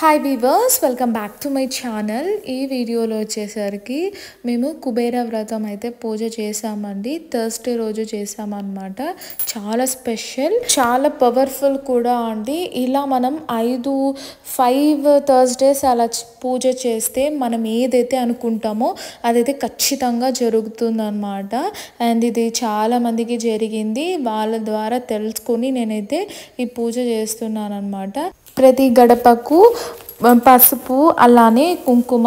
Hi weavers, welcome back to my channel. ఈ వీడియోలో వచ్చేసరికి మేము కుబేర వ్రతం అయితే పూజ చేసామండి. థర్స్డే రోజు చేసామన్నమాట. చాలా స్పెషల్, చాలా పవర్ఫుల్ కూడా అండి. ఇలా మనం 5 థర్స్డేస్ అలా పూజ చేస్తే మనం ఏదైతే అనుకుంటామో అదైతే ఖచ్చితంగా జరుగుతుందన్నమాట. అండ్ ఇది చాలా మందికి జరిగింది. వాళ్ళ ద్వారా తెలుసుకొని నేనైతే ఈ పూజ చేస్తున్నాను అనమాట. ప్రతి గడపకు పసుపు అలానే కుంకుమ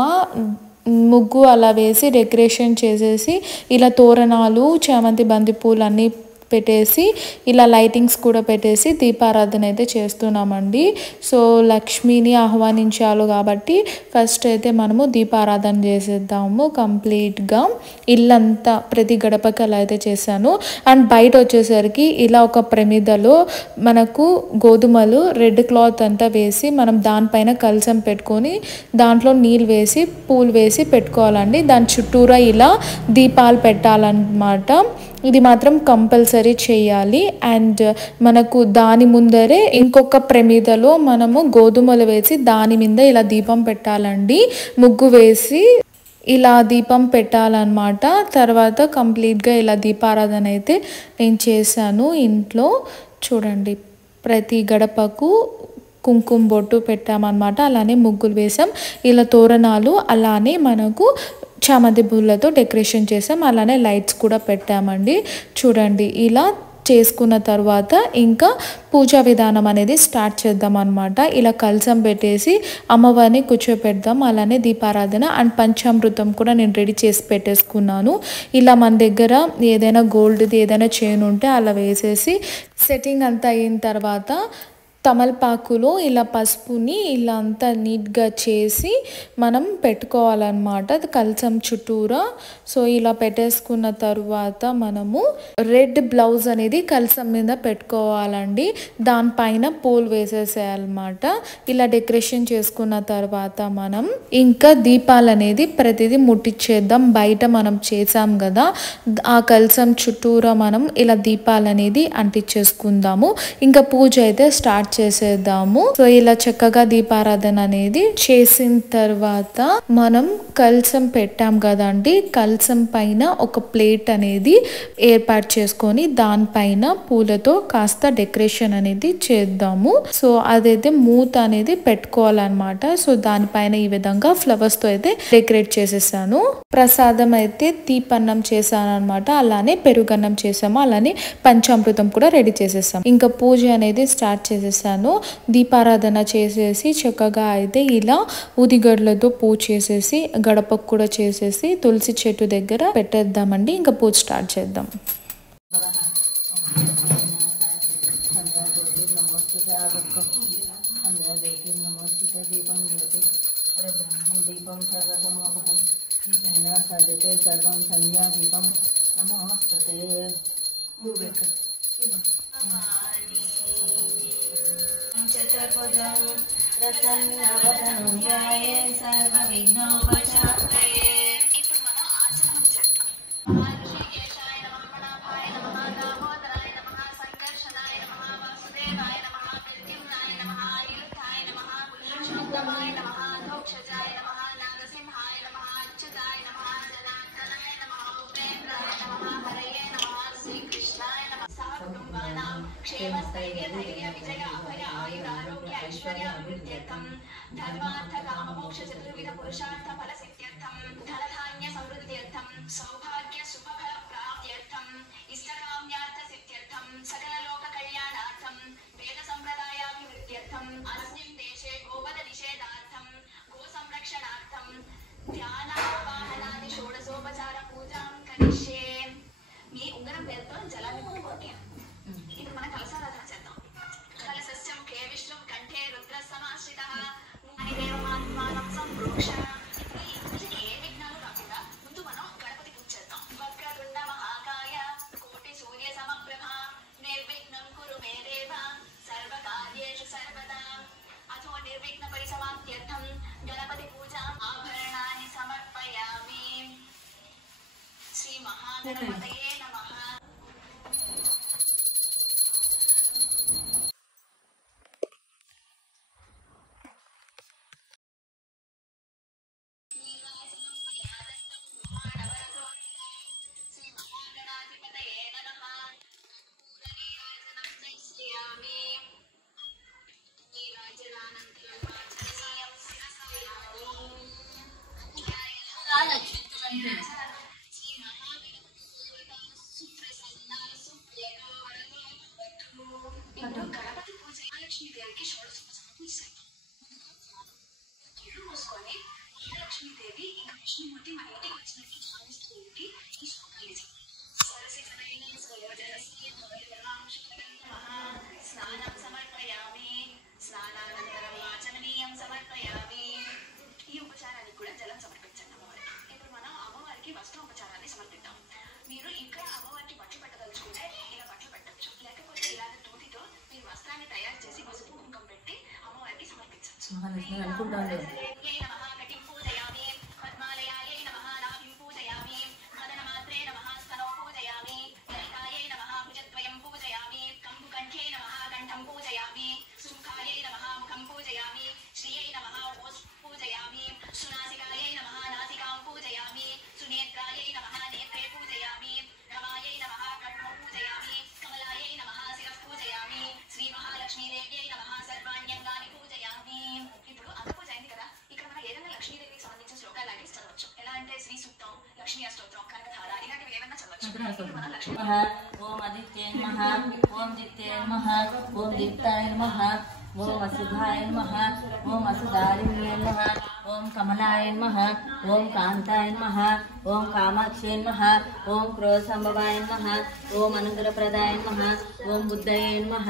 ముగ్గు అలా వేసి డెకరేషన్ చేసేసి ఇలా తోరణాలు చామంతి బంతి పూలు అన్నీ పెట్టేసి ఇలా లైటింగ్స్ కూడా పెట్టేసి దీపారాధన అయితే చేస్తున్నామండి. సో లక్ష్మిని ఆహ్వానించాలి కాబట్టి ఫస్ట్ అయితే మనము దీపారాధన చేసేద్దాము కంప్లీట్గా. ఇల్లంతా ప్రతి గడపకి అలా అయితే చేశాను. అండ్ బయట వచ్చేసరికి ఇలా ఒక ప్రమిదలో మనకు గోధుమలు రెడ్ క్లాత్ అంతా వేసి మనం దానిపైన కలశం పెట్టుకొని దాంట్లో నీళ్ళు వేసి పూలు వేసి పెట్టుకోవాలండి. దాని చుట్టూరా ఇలా దీపాలు పెట్టాలన్నమాట. ఇది మాత్రం కంపల్సరీ చేయాలి. అండ్ మనకు దాని ముందరే ఇంకొక ప్రమిదలో మనము గోధుమలు వేసి దాని మీద ఇలా దీపం పెట్టాలండి. ముగ్గు వేసి ఇలా దీపం పెట్టాలన్నమాట. తర్వాత కంప్లీట్గా ఇలా దీపారాధన అయితే నేను చేశాను ఇంట్లో. చూడండి, ప్రతి గడపకు కుంకుమ బొట్టు పెట్టామన్నమాట. అలానే ముగ్గులు వేసాం. ఇలా తోరణాలు అలానే మనకు చామంతి పూలతో డెకరేషన్ చేసాం. అలానే లైట్స్ కూడా పెట్టామండి. చూడండి, ఇలా చేసుకున్న తర్వాత ఇంకా పూజా విధానం అనేది స్టార్ట్ చేద్దాం అనమాట. ఇలా కలశం పెట్టేసి అమ్మవారిని కూర్చోపెడదాం. అలానే దీపారాధన అండ్ పంచామృతం కూడా నేను రెడీ చేసి పెట్టేసుకున్నాను. ఇలా మన దగ్గర ఏదైనా గోల్డ్ది ఏదైనా చైన్ ఉంటే అలా వేసేసి సెట్టింగ్ అంతా అయిన తర్వాత తమలపాకులో ఇలా పసుపుని ఇలా అంతా నీట్గా చేసి మనం పెట్టుకోవాలన్నమాట కలశం చుట్టూరా. సో ఇలా పెట్టేసుకున్న తర్వాత మనము రెడ్ బ్లౌజ్ అనేది కలశం మీద పెట్టుకోవాలండి. దానిపైన పూలు వేసేసేయాలన్నమాట. ఇలా డెకరేషన్ చేసుకున్న తర్వాత మనం ఇంకా దీపాలు అనేది ప్రతిదీ ముట్టించేద్దాం. బయట మనం చేసాం కదా, ఆ కలశం చుట్టూరా మనం ఇలా దీపాలు అనేది అంటించేసుకుందాము. ఇంకా పూజ అయితే స్టార్ట్ చేసేద్దాము. సో ఇలా చక్కగా దీపారాధన అనేది చేసిన తర్వాత మనం కలశం పెట్టాం కదండి, కలశం పైన ఒక ప్లేట్ అనేది ఏర్పాటు చేసుకొని దానిపైన పూలతో కాస్త డెకరేషన్ అనేది చేద్దాము. సో అదైతే మూత అనేది పెట్టుకోవాలన్నమాట. సో దానిపైన ఈ విధంగా ఫ్లవర్స్ తో అయితే డెకరేట్ చేసేసాను. ప్రసాదం అయితే తీపన్నం చేశాను అనమాట. అలానే పెరుగన్నం చేసాము. అలానే పంచామృతం కూడా రెడీ చేసేసాం. ఇంకా పూజ అనేది స్టార్ట్ చేసేసాను. దీపారాధన చేసేసి చక్కగా అయితే ఇలా ఊదిగడ్లతో పూజ చేసేసి గడపకు కూడా చేసేసి తులసి చెట్టు దగ్గర పెట్టేద్దామండి. ఇంకా పూజ స్టార్ట్ చేద్దాం. చతుర్భుజం ప్రసన్నవదనం ధ్యాయే సర్వవిఘ్నోపశాంతయే. ఇప్పుడు మనం ఆచరణ చేద్దాం. ఋషికేశాయ నమః, మణాభాయ నమః, దామోదరాయ నమః, సంకర్షణాయ నమః, వాసుదేవాయ నమః, ప్రద్యుమ్నాయ నమః, అనిరుద్ధాయ నమః, పురుషోత్తమాయ నమః, అధోక్షజాయ నమః, నాగసింహాయ నమః, అచ్యుతాయ నమః, జనార్దనాయ నమః, ఉపేంద్రాయ నమః, హరయే నమః, శ్రీకృష్ణాయ నమః. సహకుటుంబానాం క్షేమ స్థైర్య ధైర్య విజయ అభయ ఆయురారోగ్య ఐశ్వర్య అభివృద్ధ్యర్థం, ధర్మార్థ కామ మోక్ష చతుర్విధ పురుషార్థ ఫల సిద్ధ్యర్థం, ధనధాన్య సమృద్ధ్యర్థం, సౌభాగ్య శుభఫల ప్రాప్త్యర్థం, ఇష్టకామ్యార్థ సిద్ధ్యర్థం, సకల లోక కళ్యాణార్థం, వేద సంప్రదాయాభివృద్ధ్యర్థం, అస్మిన్ దేశే గోవధ నిషేధార్థం, గో సంరక్షణార్థం ధ్యానావాహనాది షోడశోపచార పూజాం కరిష్యే. మీ ఉంగరం పేరుతో జలాన్ని ముట్టుకోండి. ఇప్పుడు మనం కలశారాధన చేద్దాం. కలశస్యం కే విష్ణుం కంఠే రుద్ర సమాశ్రితః దేవమాత్మానం సంప్రోక్ష. ఇప్పుడు ఈ పూజకి ఏ విఘ్నాలు రాకుండా ముందు మనం గణపతి పూజ చేద్దాం. వక్రతుండ మహాకాయ కోటి సూర్య సమప్రభ నిర్విఘ్నం కురు మే దేవ సర్వకార్యేషు సర్వదా. అథో నిర్విఘ్న పరిసమాప్త్యర్థం గణపతి పూజ ఆభరణాన్ని సమర్పయామి. శ్రీ మహాగణపతయే నమః. గణపతి పూజ లక్ష్మీదేవికి ఇల్లు మూసుకొని లక్ష్మీదేవి ఇంకా విష్ణుమూర్తి మన ఇంటికి వచ్చినట్టు భావిస్తూ ఉండి ఈ శ్లోకాలు స్నానం సమర్పయామి స్నానానంతరం వాచమనీయం సమర్పయామి. ఈ ఉపచారానికి కూడా జలం సమర్పించండి అమ్మవారికి. ఇప్పుడు మనం అమ్మవారికి వస్త్రోపచారాన్ని సమర్పిద్దాం. మీరు ఇంకా అమ్మవారికి బట్టలు పెట్టదలుచుకుంటే ఇలా బట్టలు పెట్టచ్చు, లేకపోతే ఇలాగ దూదితో మీరు వస్త్రాన్ని తయారు చేసి పసుపు కుంకం పెట్టి అమ్మవారికి సమర్పించవచ్చు. ओम आदित्य नमः, ओम दित्य नमः, ओम दीप्ताय नमः, ओम वसुधाय नमः, ओम वसुधारिण्ये नमः, ओम कमलाय नमः, ओम कांताय नमः, ओम कामाक्षे नमः, ओम क्रोधसंभवाय नमः, ओम अनुग्रहप्रदाय नमः, ओम बुद्धये नमः,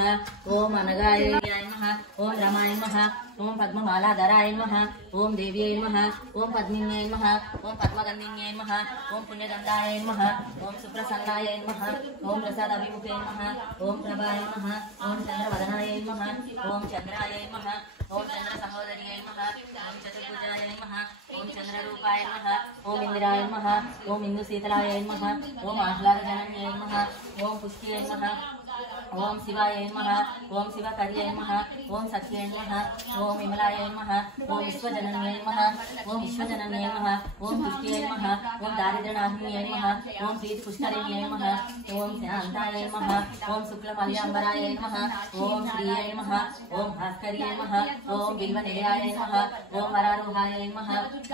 ओम अनगाय नमः, ओम रमाय नमः, ओम पद्ममालाधराय नमः, ओम देव्यै नमः, ओम पद्मिन्यै नमः, ओम पद्मगन्धिन्यै नमः, ओम पुण्यगन्धाय नमः, ओम सुप्रसन्नाय नमः, ओम प्रसादाभिमुखे नमः, ओम प्रभाय नमः, ओम चन्द्रवदनाय नमः, ओम चन्द्राय नमः, ओम चन्द्रसहोदर्यै नमः, ओम चतुर्भुजाय नमः, ओम चन्द्ररूपाय नमः, ओम इन्द्राय नमः, ओम इन्दुशीतलाय नमः, ओम आह्लादजनन्यै नमः, ओम पुष्ट्यै नमः, ओम शिवाय नमः, ओम शिवकर्यै नमः, ओम सत्यै नमः, ओम विमलाय नमः, ओम विश्वजनन्यै नमः, ओम विश्वजनन्यै नमः, ओम पुष्ट्यै नमः, ओम दारिद्र्यनाशिन्यै नमः, ओम प्रीतिपुष्करिण्यै नमः, ओम शान्ताय नमः, ओम शुक्लमल्याम्बराय नमः, ओम श्रियै नमः, ओम भास्कर्यै नमः, ओम बिल्वनिलयाय नमः, ओम वरारोहाय नमः,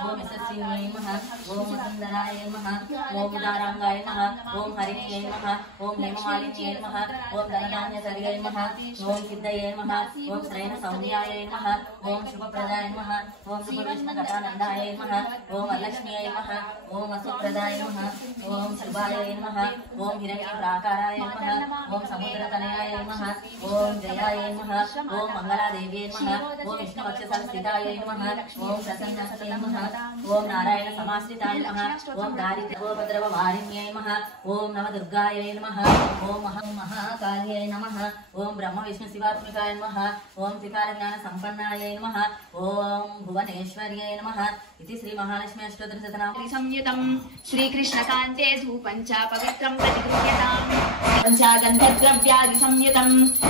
ओम यशस्विन्यै नमः, ओम वसुन्धराय नमः, ओम उदाराङ्गाय नमः, ओम हरिण्यै नमः, ओम हेममालिन्यै नमः, ओम धनधान्यसर्यै नमः, ओम सिद्धये नमः, ओम श्रयणसौम्याय नमः, ओम शुभप्रदाय नमः, ओम शुभविष्णुकथानन्दाय नमः, ओम वरलक्ष्म्यै नमः, ओम वसुप्रदाय नमः, ओम शुभाय नमः, ओम हिरण्यप्राकाराय नमः, ओम समुद्रतनयाय नमः, ओम जयाय नमः, ओम मङ्गलादेव्यै नमः, ओम विष्णुवक्षसंस्थिताय नमः, ओम प्रसन्नसते नमः, ओम नारायणसमाश्रिताय नमः, ओम दारिद्र्यभद्रववारिण्यै नमः, ओम नवदुर्गायै नमः, ओम महाकाल्यै नमः, ओम ब्रह्मविष्णुशिवात्मिकाय नमः, ओम त्रिकालज्ञानसम्पन्नायै नमः, ओम भुवनेश्वर्यै नमः. इति श्री महालक्ष्मी अष्टोत्तरशतनाम संयुतं श्रीकृष्णकान्ते धूपं च पवित्रं प्रतिगृह्यताम् పంచాగంధద్రవ్యాది సంయుతం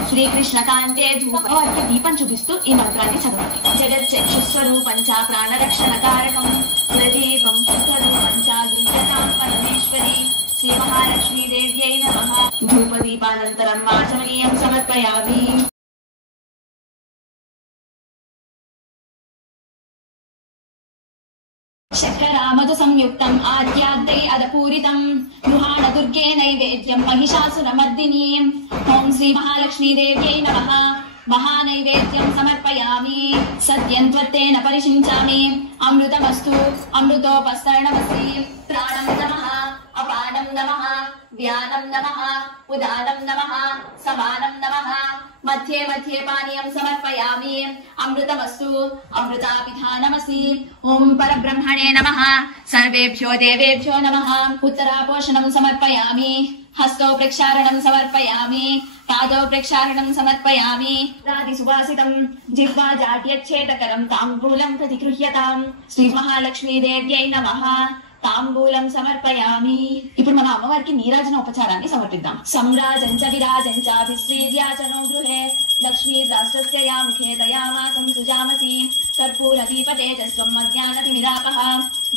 శ్రీకృష్ణకాంతే ధూపవారికి దీపం చూపిస్తూ ఈ మంత్రాన్ని చదవాలి. జగచ్చక్షుస్వరూపం చ ప్రాణరక్షణకారకం ప్రదీపం శుద్ధరూపం చ గృహ్యతాం పరమేశ్వరి శ్రీ మహాలక్ష్మీదేవ్యై నమః. ధూపదీపానంతరం ఆచమనీయం సమర్పయామి. శర్కరామధు సంయుక్తం ఆద్యాద్రై అదపూరితం గృహాణ దుర్గే నైవేద్యం మహిషాసురమర్దినీ. ఓం శ్రీ మహాలక్ష్మీదేవ్యై నమః. మహానైవేద్యం సమర్పయామి. సత్యం త్వత్తేన పరిశించామి. అమృతమస్తు అమృతోపస్తరణమస్తి. ప్రాణం నమః అపానం నమః వ్యానం నమః ఉదానం నమః సమానం నమః. మధ్యే మధ్యే పానీయం సమర్పయామి. అమృతమస్తు అమృతాపిధానమసి. ఓం పరబ్రహ్మణే నమః. సర్వేభ్యో దేవేభ్యో నమః. ఉత్తరాపోషణం సమర్పయామి. హస్తో ప్రక్షాళనం సమర్పయామి. పాదో ప్రక్షాళనం సమర్పయామి. రాది సువాసితం జిహ్వా జాట్యచ్ఛేదకరం తాంబూలం ప్రతిగృహ్యతాం. శ్రీ మహాలక్ష్మీదేవ్యై నమః. తాంబూలం సమర్పయామి. ఇప్పుడు మన అమ్మవారికి నీరాజన ఉపచారాన్ని సమర్పిద్దాం. సంరాజంచ విరాజంచాభిశ్రీర్యాచనో గృహే లక్ష్మీ రాష్ట్రస్య యా ముఖే దయామాసం సుజామసి. కర్పూర దీప తేజస్వం అజ్ఞానతిమిరాపః.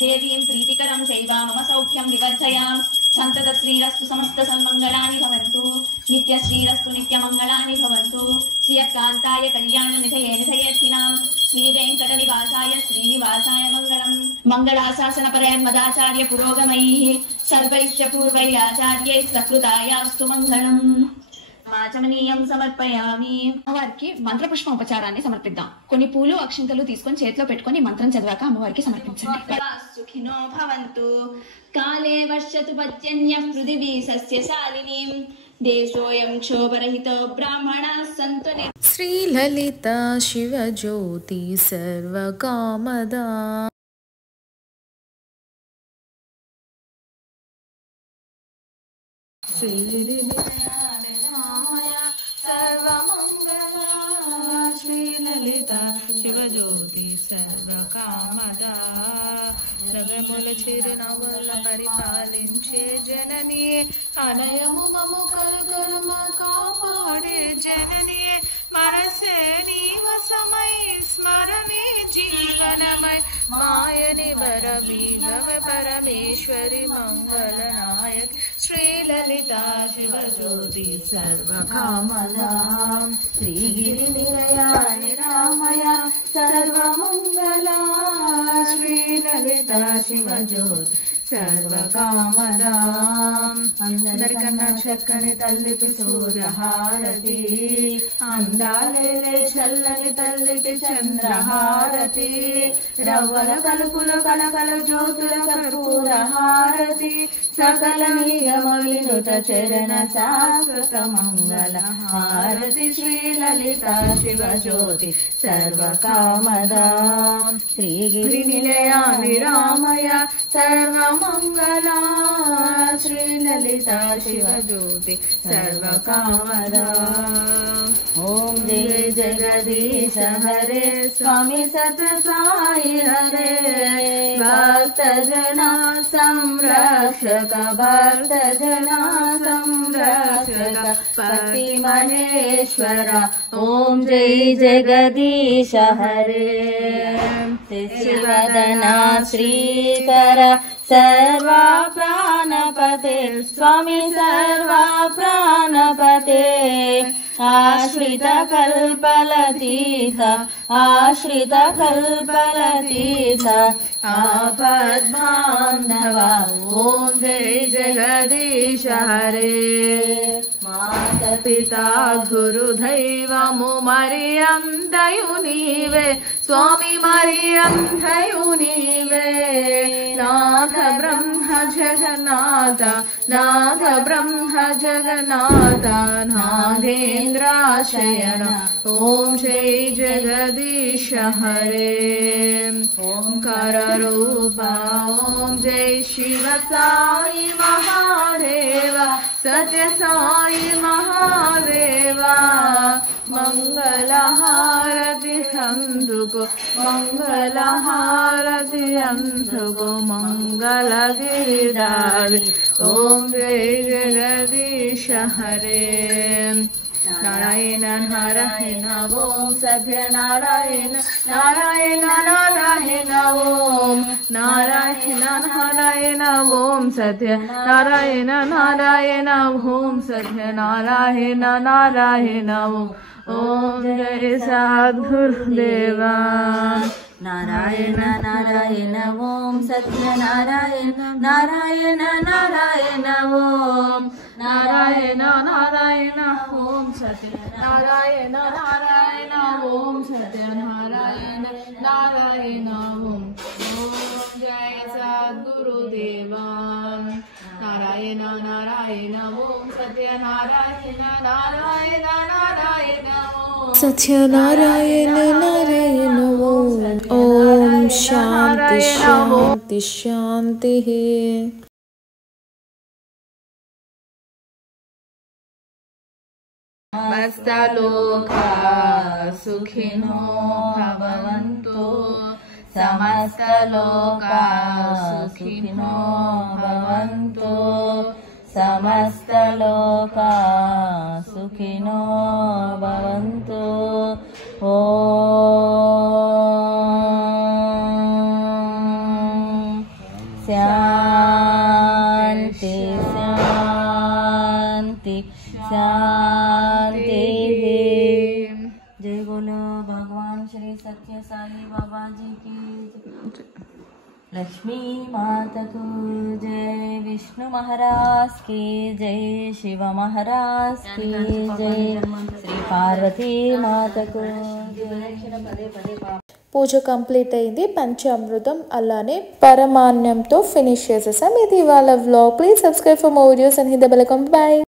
దేవీం ప్రీతికరం చైవ మమ సౌఖ్యం వివర్ధయాం. సంతత శ్రీరస్తు సమస్త సన్మంగళాని భవంతు. నిత్య శ్రీరస్తు నిత్యమంగళాని భవంతు. శ్రియకాంతాయ కళ్యాణ నిధయే నిధయేర్థినాం. శ్రీ వెంకట నివాసాయ శ్రీనివాసాయ మంగళం. మంగళాశాసనపరయన్మదాచార్య పురోగమైః సర్వైశ్చ పూర్వైః ఆచార్యైః సకృతాయాస్తు మంగళం. ఆచమనీయం సమర్పయామి. అమ్మవారికి మంత్రపుష్ప ఉపచారాన్ని సమర్పిద్దాం. కొన్ని పూలు అక్షింతలు తీసుకొని చేతిలో పెట్టుకొని మంత్రం చదివాక అమ్మవారికి సమర్పించండి. సుఖినో భవంతు. కాలే వర్షతు పర్జన్యః పృథివీ సస్యశాలినీం దేశోయం క్షోభరహితో బ్రాహ్మణాః సంతు. శ్రీలలిత శివజ్యోతి సర్వకామదా. శ్రీలలిత శివజ్యోతి సర్వకామదా. సర్వముల చిరునవ్వుల పరిపాలించే జనని, అనయము మము కలుగరమ కాపాడే జనని, మనసే నీవసమై స్మరణే జీవనమై, మాయని వరవీగమ పరమేశ్వరి మంగళ నాయక్. శ్రీలలిత శివజ్యోతి సర్వకామదా. శ్రీగిరి నిలయా నిరామయ సర్వమంగళా. శ్రీలలిత శివజ్యోతి సర్వకామదా. అందరికన్నా చక్కని తల్లికి సూర్యహారతి, అందాలే చల్లని తల్లికి చంద్రహారతి, రవ్వల కలుపులు కలకల జ్యోతుల కర్పూర హారతి, సకల నిగమ వినుత చరణ శాశ్వత మంగళ హారతి. శ్రీలలిత శివజ్యోతి సర్వకామదా. శ్రీగిరి నిలయా నిరామయ సర్వమంగళా. శ్రీలలిత శివజ్యోతి సర్వకామదా. ఓం జయ జగదీశ హరే స్వామి సత్య సాయి హరే, భక్త జనా సంరక్షక భక్త జనా సంరక్షక పతి మహేశ్వర. ఓం జయ జగదీశ హరే. శివదనా శ్రీకర सर्वा प्राणपते स्वामी सर्वा प्राणपते, आश्रित कल्पलतीत आश्रित कल्पलतीत आपद्बान्धवा. ओम जय जगदीश हरे. माता पिता गुरुदैवमु मरियं दयु नीवे स्वामी मरियं दयु नीवे. नाथ ब्रह्म जगन्नाथ नाथ ब्रह्म जगन्नाथ नागेन्द्राशयन. ओम जय जगदीश हरे. ओंकार रूपा ओम जय शिव साई महादेव सत्य साई महादेवा. मंगल हारति अंधुको मंगल हारति अंधुको मंगल गिरिधारी. ओम जय जगदीश हरे. नारायण नारायण ओम सत्य नारायण नारायण नारायण ओम नारायण नारायण ओम सत्य नारायण नारायण ओम सत्य नारायण नारायण ओम जय सद्गुरुदेवा. नारायण नारायण ओम सत्य नारायण नारायण नारायण ओम नारायण नारायण ओम सत्य नारायण नारायण ओम सत्य नारायण नारायण ओम. जय सद्गुरुदेवा. नारायण नारायण ओम सत्य नारायण नारायण नारायण ओम सत्यनारायण नारायण ओम शांति शांति शांति. समस्त लोका सुखिनो भवन्तु समस्त लोका सुखिनो भवन्तु समस्त लोका सुखिनो भवन्तु. शांति शांति शांति. जय बोलो भगवान श्री सत्य साई बाबा जी की. लक्ष्मी माता को जय, विष्णु महाराज की जय, शिव महाराज की जय, श्री पार्वती माता को పూజ కంప్లీట్ అయింది. పంచామృతం అలానే పరమాన్నంతో ఫినిష్ చేసేసాం. ఇది ఇవాళ vlog. Please subscribe for more videos and hit the bell icon. By.